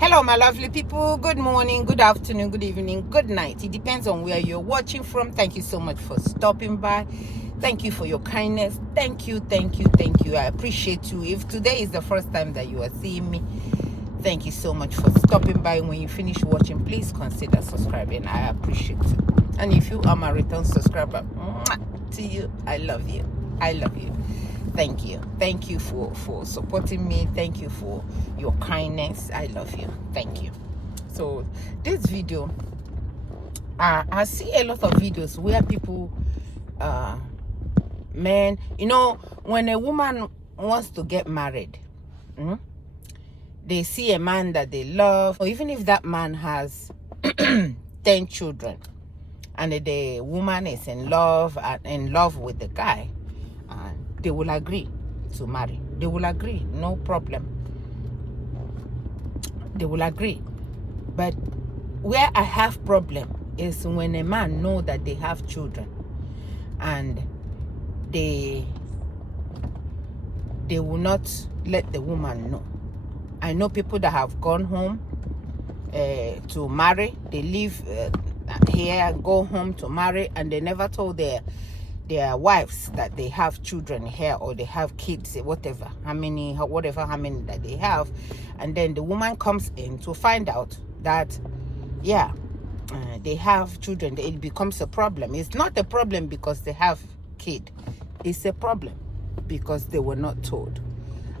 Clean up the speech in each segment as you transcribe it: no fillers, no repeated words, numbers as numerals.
Hello, my lovely people. Good morning, good afternoon, good evening, good night. It depends on where you're watching from. Thank you so much for stopping by. Thank you for your kindness. Thank you. I appreciate you. If today is the first time that you are seeing me, thank you so much for stopping by. When you finish watching, please consider subscribing. I appreciate you. And if you are my return subscriber, to you, I love you. Thank you for supporting me. Thank you for your kindness. I love you. Thank you. So this video, I see a lot of videos where people men, when a woman wants to get married, they see a man that they love, or even if that man has 10 children and the woman is in love with the guy, they will agree to marry. They will agree, no problem. They will agree. But where I have problem is when a man know that they have children and they will not let the woman know. I know people that have gone home to marry. They leave here and go home to marry, and they never told their wives that they have children here, or they have kids, whatever how many that they have. And then the woman comes in to find out that they have children. It becomes a problem. It's not a problem because they have kid. It's a problem because they were not told.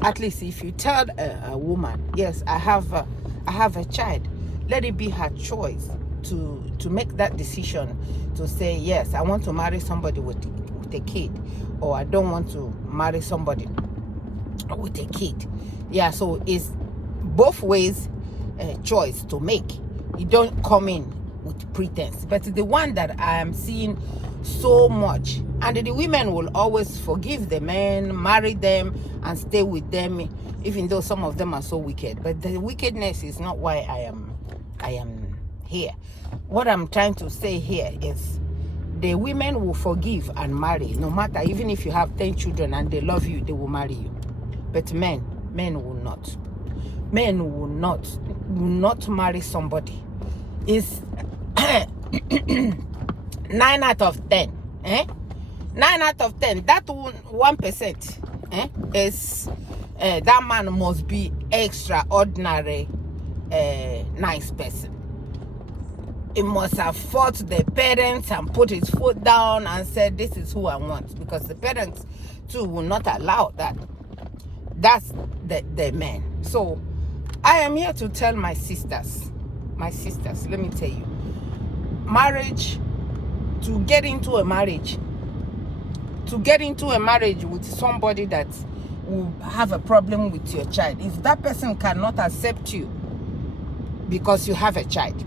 At least if you tell a woman, yes, I have a child, let it be her choice to make that decision, to say, yes, I want to marry somebody with a kid, or I don't want to marry somebody with a kid. So it's both ways choice to make. You don't come in with pretense. But the one that I am seeing so much, and the women will always forgive the men, marry them and stay with them, even though some of them are so wicked. But the wickedness is not why I am here. What I'm trying to say here is the women will forgive and marry, no matter, even if you have 10 children and they love you, they will marry you. But men will not. Men will not marry somebody. It's 9 out of 10. 9 out of 10. That 1% is that man must be extraordinary nice person. He must have fought the parents and put his foot down and said, this is who I want. Because the parents too will not allow that. That's the man. So I am here to tell my sisters, let me tell you, marriage, to get into a marriage with somebody that will have a problem with your child, if that person cannot accept you because you have a child.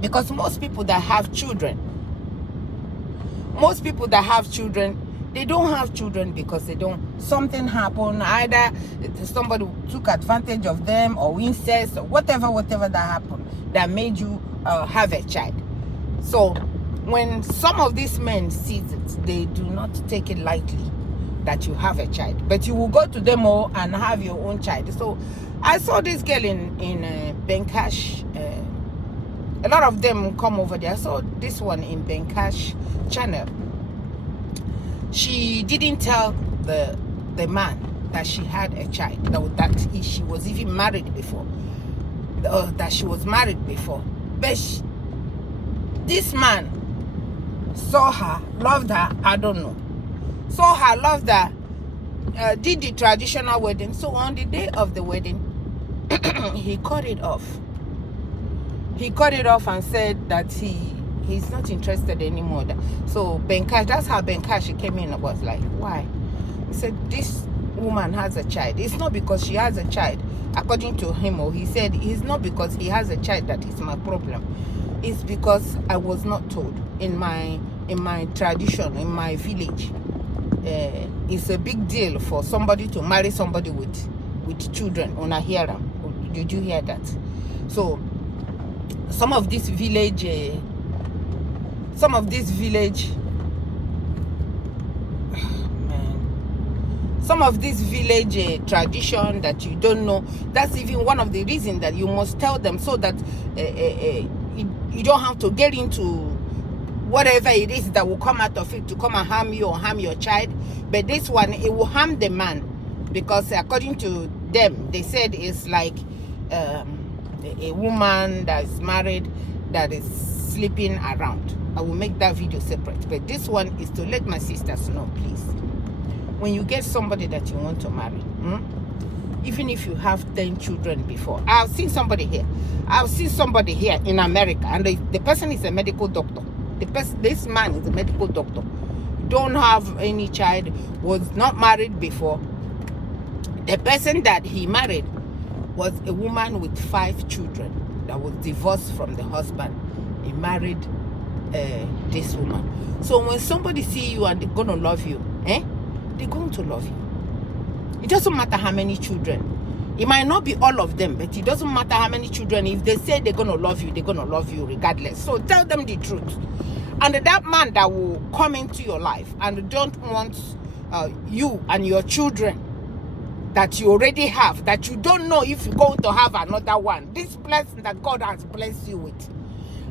Because most people that have children, they don't have children because something happened. Either somebody took advantage of them, or incest, or whatever that happened that made you have a child. So when some of these men see it, they do not take it lightly that you have a child. But you will go to them all and have your own child. So I saw this girl in Benkash. A lot of them come over there. I saw this one in Benkash channel. She didn't tell the man that she had a child, that she was even married before, that she was married before. But this man saw her, loved her, I don't know. Saw her, loved her, did the traditional wedding. So on the day of the wedding, he cut it off. He cut it off and said that he's not interested anymore. So Benkash, that's how Benkash came in. Was like, why? He said, this woman has a child. It's not because she has a child, according to him, or he said, it's not because he has a child that is my problem. It's because I was not told. In my tradition, in my village, it's a big deal for somebody to marry somebody with children. When I hear them, did you hear that? So some of this village Some of this village tradition that you don't know, that's even one of the reasons that you must tell them, so that you don't have to get into whatever it is that will come out of it to come and harm you or harm your child. But this one, it will harm the man, because according to them, they said it's like a woman that's married that is sleeping around. I will make that video separate, but this one is to let my sisters know, please, when you get somebody that you want to marry, even if you have 10 children before. I've seen somebody here in America, and the person is a medical doctor. This man is a medical doctor, don't have any child, was not married before. The person that he married was a woman with 5 children that was divorced from the husband. He married this woman. So when somebody see you and they're gonna love you, they're going to love you. It doesn't matter how many children. It might not be all of them, but it doesn't matter how many children. If they say they're gonna love you, they're gonna love you regardless. So tell them the truth. And that man that will come into your life and don't want you and your children that you already have, that you don't know if you're going to have another one, this blessing that God has blessed you with,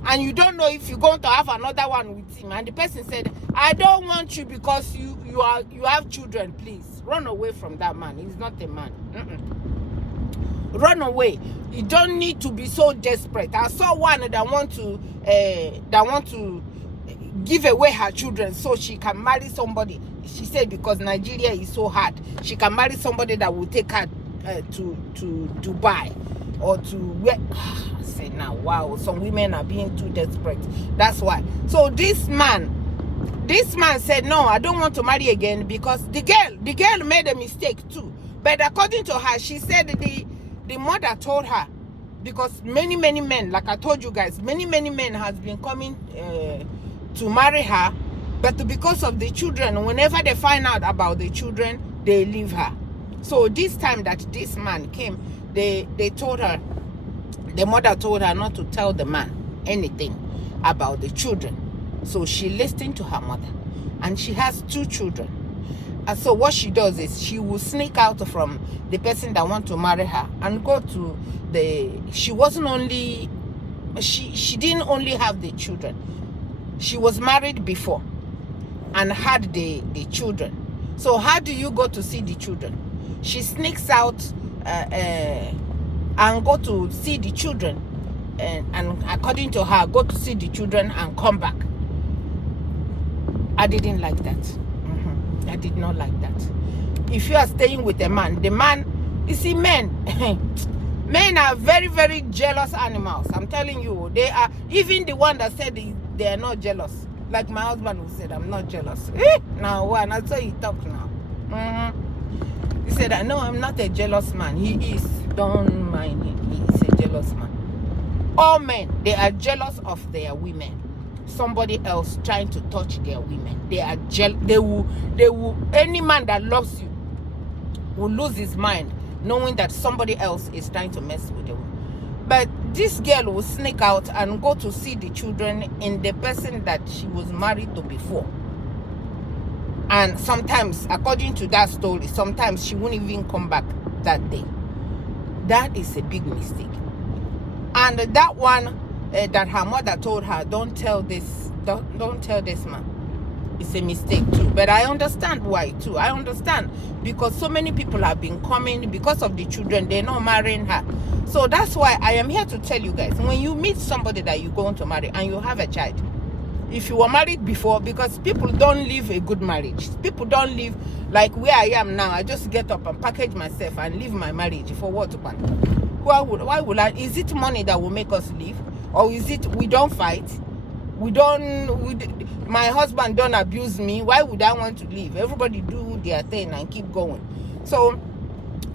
and you don't know if you're going to have another one with him, and the person said, I don't want you because you have children, please run away from that man. He's not a man. Run away. You don't need to be so desperate. I saw one that want to give away her children so she can marry somebody. She said because Nigeria is so hard, she can marry somebody that will take her to Dubai or to where. I said, now wow, some women are being too desperate. That's why. So this man said, no, I don't want to marry again, because the girl made a mistake too. But according to her, she said the mother told her, because many men, like I told you guys, many men has been coming to marry her, but because of the children, whenever they find out about the children, they leave her. So this time that this man came, they told her, the mother told her not to tell the man anything about the children. So she listened to her mother, and she has 2 children. And so what she does is she will sneak out from the person that want to marry her and go to she didn't only have the children. She was married before and had the children. So how do you go to see the children? She sneaks out and go to see the children, and according to her, go to see the children and come back. I didn't like that. I did not like that. If you are staying with a man, the man, you see, men are very, very jealous animals. I'm telling you, they are. Even the one that said they are not jealous, like my husband who said, I'm not jealous. Now one, I saw he talk now. He said, no, I'm not a jealous man. He is. Don't mind him. He's a jealous man. All men, they are jealous of their women. Somebody else trying to touch their women. They are they will any man that loves you will lose his mind knowing that somebody else is trying to mess with you. But this girl will sneak out and go to see the children in the person that she was married to before. And sometimes, according to that story, sometimes she won't even come back that day. That is a big mistake. And that one that her mother told her, don't tell this man. It's a mistake too. But I understand why too. I understand, because so many people have been coming because of the children. They're not marrying her. So that's why I am here to tell you guys, when you meet somebody that you're going to marry and you have a child, if you were married before, because people don't live a good marriage. People don't live like where I am now. I just get up and package myself and leave my marriage. For what? Why would I? Is it money that will make us leave? Or is it we don't fight? My husband don't abuse me. Why would I want to leave? Everybody do their thing and keep going. So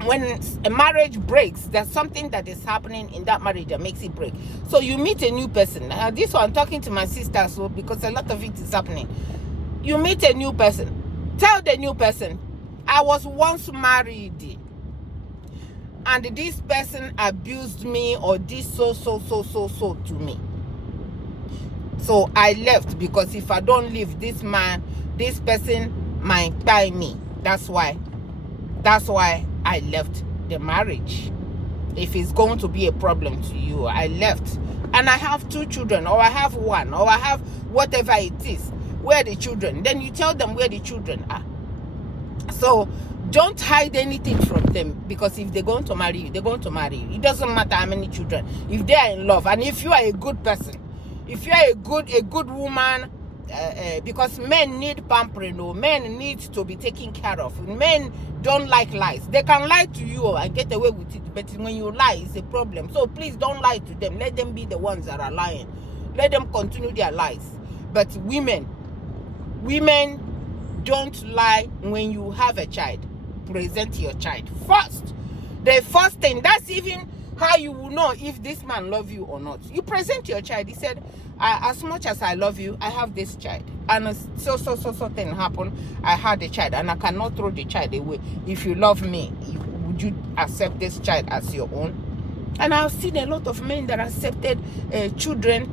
when a marriage breaks, there's something that is happening in that marriage that makes it break. So you meet a new person. This one, I'm talking to my sister, so because a lot of it is happening. You meet a new person. Tell the new person, I was once married, and this person abused me or did so to me. So I left, because if I don't leave, this person might buy me. That's why That's why I left the marriage. If it's going to be a problem to you, I left. And I have 2 children, or I have 1, or I have whatever it is. Where are the children? Then you tell them where the children are. So don't hide anything from them, because if they're going to marry you, they're going to marry you. It doesn't matter how many children. If they are in love, and if you are a good person, if you are a good woman, because men need pampering, or men need to be taken care of. Men don't like lies. They can lie to you and get away with it, but when you lie, it's a problem. So please don't lie to them. Let them be the ones that are lying. Let them continue their lies. But women don't lie. When you have a child, present your child first. The first thing, that's even how you will know if this man loves you or not. You present your child. He said, as much as I love you, I have this child, and so thing happened. I had a child, and I cannot throw the child away. If you love me, would you accept this child as your own? And I've seen a lot of men that accepted children,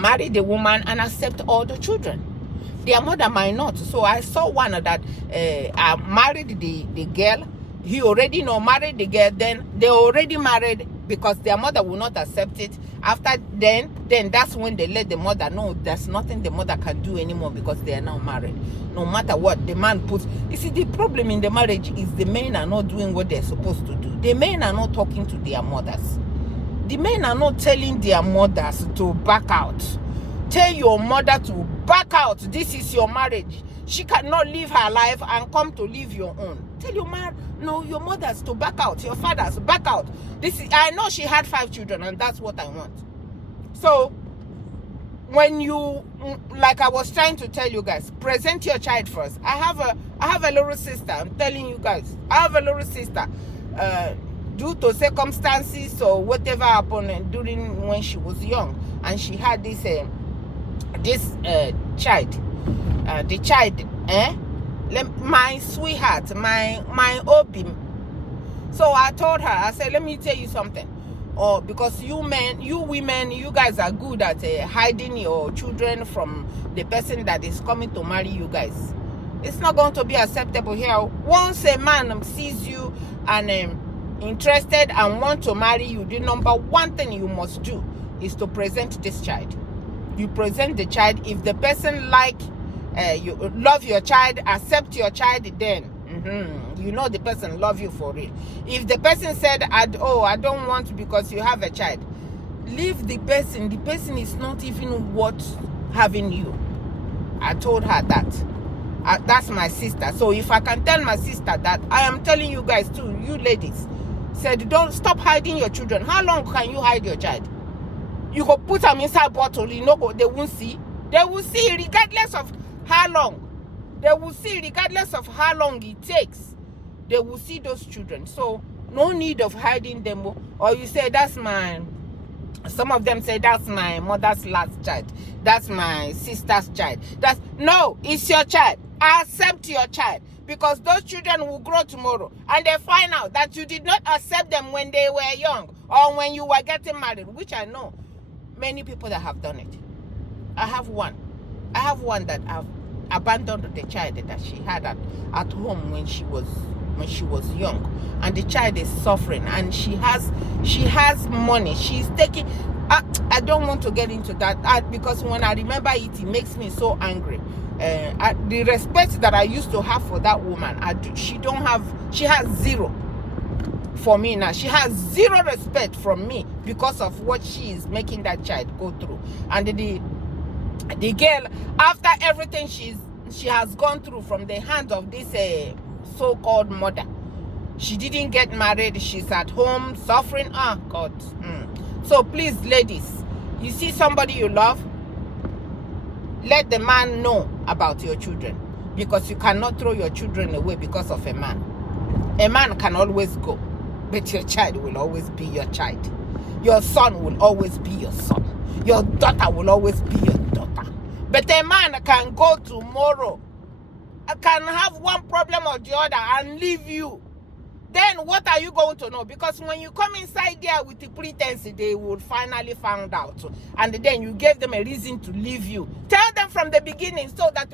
marry the woman, and accept all the children. Their mother might not. So I saw one that married the girl. He already married the girl. Then they already married because their mother will not accept it. After then that's when they let the mother know there's nothing the mother can do anymore, because they are now married. No matter what the man puts. You see, the problem in the marriage is the men are not doing what they're supposed to do. The men are not talking to their mothers. The men are not telling their mothers to back out. Tell your mother to back out. This is your marriage. She cannot live her life and come to live your own. Tell your your mothers to back out. Your fathers, back out. I know she had 5 children, and that's what I want. So when you, like I was trying to tell you guys, present your child first. I have a little sister. I'm telling you guys, I have a little sister. Due to circumstances or whatever happened during when she was young, and she had this child. The child, my sweetheart, my obi. So I told her, I said, let me tell you something. Because you women, you guys are good at hiding your children from the person that is coming to marry you guys. It's not going to be acceptable here. Once a man sees you and interested and want to marry you, the number 1 thing you must do is to present this child. You present the child. If the person you love your child, accept your child, then you know the person love you for real. If the person said, I don't want because you have a child, leave the person. The person is not even worth having you. I told her that. That's my sister. So if I can tell my sister that, I am telling you guys too, you ladies, said don't stop hiding your children. How long can you hide your child? You go put them inside bottle, they won't see. They will see regardless of how long. They will see regardless of how long it takes. They will see those children. So no need of hiding them. Or you say, some of them say, that's my mother's last child. That's my sister's child. No, it's your child. Accept your child. Because those children will grow tomorrow. And they find out that you did not accept them when they were young. Or when you were getting married. Which I know many people that have done it. I have one that have abandoned the child that she had at home when she was young, and the child is suffering, and she has money. She's taking. I don't want to get into that because when I remember it makes me so angry. The respect that I used to have for that woman, she has zero for me now. She has zero respect from me because of what she is making that child go through. And the girl, after everything she has gone through from the hands of this so-called mother, she didn't get married. She's at home suffering. God. So please, ladies, you see somebody you love, let the man know about your children, because you cannot throw your children away because of a man. A man can always go, but your child will always be your child. Your son will always be your son. Your daughter will always be your daughter. But a man can go tomorrow, can have one problem or the other and leave you. then what are you going to know? Because when you come inside there with the pretense, they will finally find out. And then you gave them a reason to leave you. Tell them from the beginning so that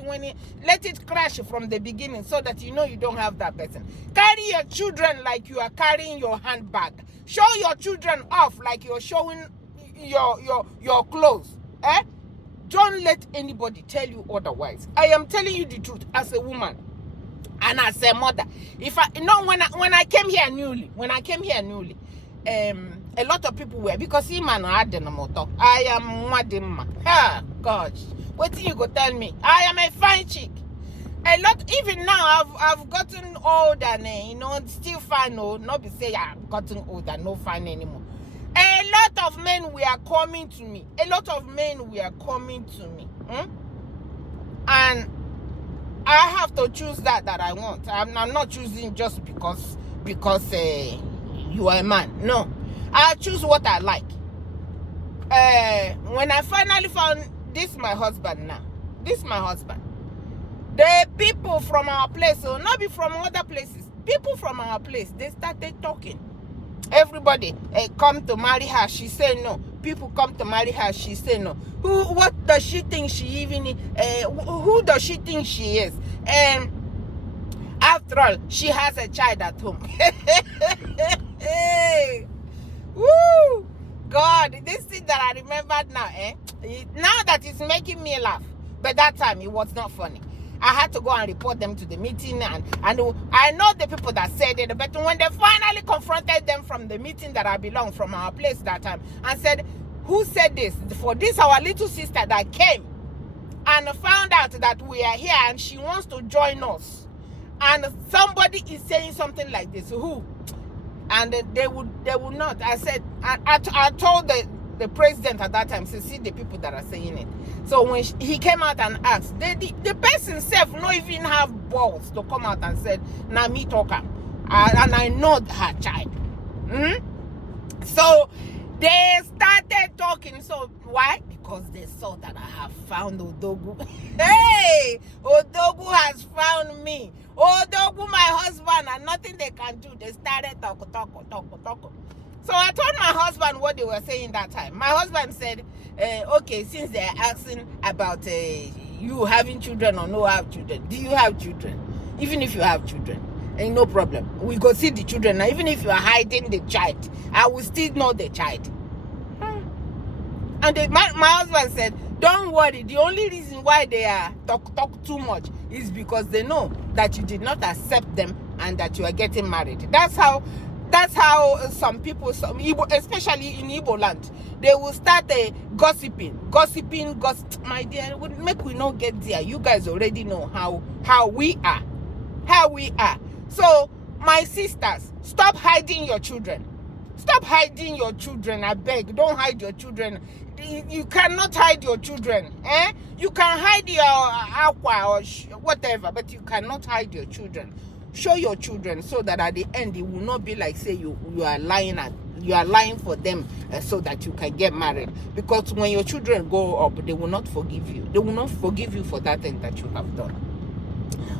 let it crash from the beginning so that you know you don't have that person. Carry your children like you are carrying your handbag. Show your children off like you're showing your clothes. Don't let anybody tell you otherwise. I am telling you the truth as a woman. And as a mother, when I came here newly, a lot of people were, because he man had the motor. I am madima. Gosh, what do you go tell me? I am a fine chick. A lot, even now, I've gotten old and still fine. No, not be say I've gotten old and no fine anymore. A lot of men were coming to me. And I have to choose that I want. I'm not choosing just because you are a man. No, I choose what I like. When I finally found my husband. The people from our place, so not be from other places. People from our place, they started talking. Everybody come to marry her, she say no. People come to marry her, she say no. What does she think she even? Who does she think she is? After all, she has a child at home. Hey, woo! God, this thing that I remembered now, now that it's making me laugh, but that time it was not funny. I had to go and report them to the meeting, and I know the people that said it, but when they finally confronted them from the meeting that I belonged from our place that time and said, who said this? For this, our little sister that came and found out that we are here and she wants to join us. And somebody is saying something like this. Who? And they would not. I said, I told the president at that time, see the people that are saying it. So when he came out and asked, the person self not even have balls to come out and said, "Na me talker," and I know her child. So they started talking. So why? Because they saw that I have found Odogwu. Hey, Odogwu has found me. Odogwu, my husband, and nothing they can do. They started talk. So I told my husband what they were saying that time. My husband said, okay, since they're asking about you having children or no have children, do you have children? Even if you have children, ain't no problem. We go see the children. Now, even if you are hiding the child, I will still know the child. And my husband said, don't worry. The only reason why they are talk too much is because they know that you did not accept them and that you are getting married. That's how some people, especially in Igbo land, they will start gossiping. My dear, make we not get there. You guys already know how we are. So, my sisters, stop hiding your children. I beg. Don't hide your children. You cannot hide your children. You can hide your aqua or whatever, but you cannot hide your children. Show your children so that at the end it will not be like say you are lying for them so that you can get married. Because when your children grow up, they will not forgive you. They will not forgive you for that thing that you have done.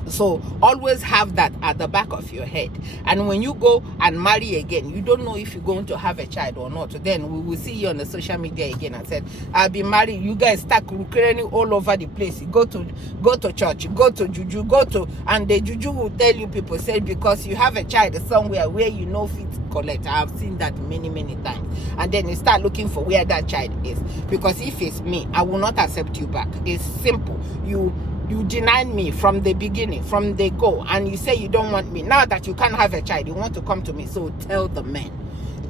So always have that at the back of your head. And when you go and marry again, you don't know if you're going to have a child or not. Then we will see you on the social media again and said, I'll be married. You guys start recurring all over the place. You go to church, go to juju, and the juju will tell you people say because you have a child somewhere where you know fit collect. I have seen that many times. And then you start looking for where that child is. Because if it's me, I will not accept you back. It's simple. You denied me from the beginning, from the go, and you say you don't want me. Now that you can't have a child, you want to come to me. So tell the men.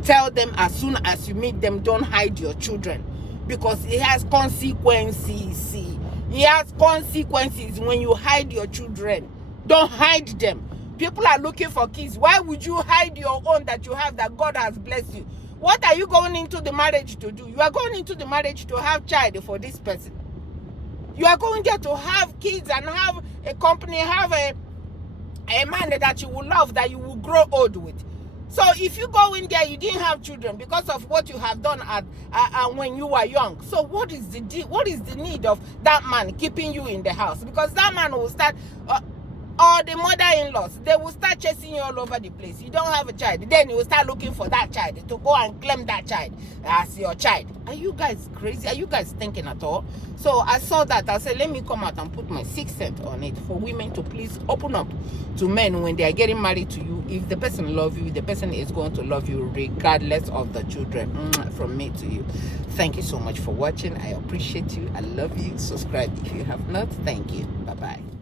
Tell them as soon as you meet them, don't hide your children. Because it has consequences. It has consequences when you hide your children. Don't hide them. People are looking for kids. Why would you hide your own that you have, that God has blessed you? What are you going into the marriage to do? You are going into the marriage to have child for this person. You are going there to have kids and have a company, have a man that you will love, that you will grow old with. So if you go in there, you didn't have children because of what you have done when you were young. So what is the need of that man keeping you in the house? Because that man will start, or the mother-in-laws, they will start chasing you all over the place. You don't have a child, then you will start looking for that child to go and claim that child as your child. Are you guys crazy? Are you guys thinking at all? So I saw that. I said, let me come out and put my 6 cents on it for women to please open up to men when they are getting married to you. If the person loves you, the person is going to love you regardless of the children. From me to you. Thank you so much for watching. I appreciate you. I love you. Subscribe if you have not. Thank you. Bye-bye.